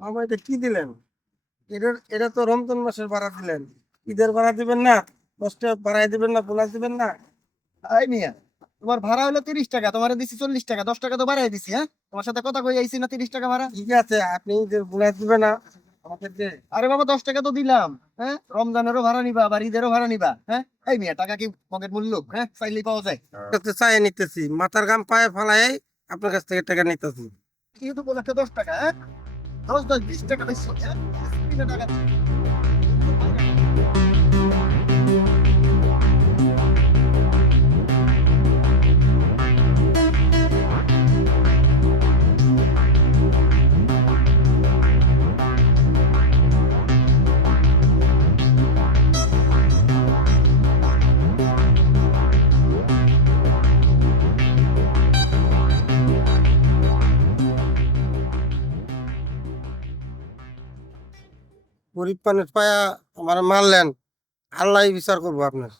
বাবা এটা কি দিলেন? এটা তো রমজান মাসের ভাড়া দিলেন, ঈদের ভাড়া দিবেন না? 10 টাকা ভাড়াই দিবেন না, বোনাস দিবেন না? এই মিয়া, তোমার ভাড়া হলো 30 টাকা, তোমার দিছি 40 টাকা, 10 টাকা তো বাড়াই দিছি। হ্যাঁ, তোমার সাথে কথা কই আইছি না 30 টাকা ভাড়া? ঠিক আছে, আপনি ঈদের বোনাস দিবেন না আমাদেরকে? আরে বাবা, 10 টাকা তো দিলাম। হ্যাঁ, রমজানেরও ভাড়া নিবা, আবার ঈদেরও ভাড়া নিবা? হ্যাঁ, এই মিয়া, টাকা কি পকেট মূল্য? হ্যাঁ, চাইলেই পাওয়া যায়? চাই নিতেছি, মাথার গাম পায়ে ফালাই আপনার কাছ থেকে টাকা নিতেছি। কি তো বলে 10 টাকা? হ্যাঁ, 10, 10, 20 টাকা বেশি। হ্যাঁ, 3 টাকা। গরিব মানুষ পায়া আমার মারলেন, আল্লাহ বিচার করবো আপনার।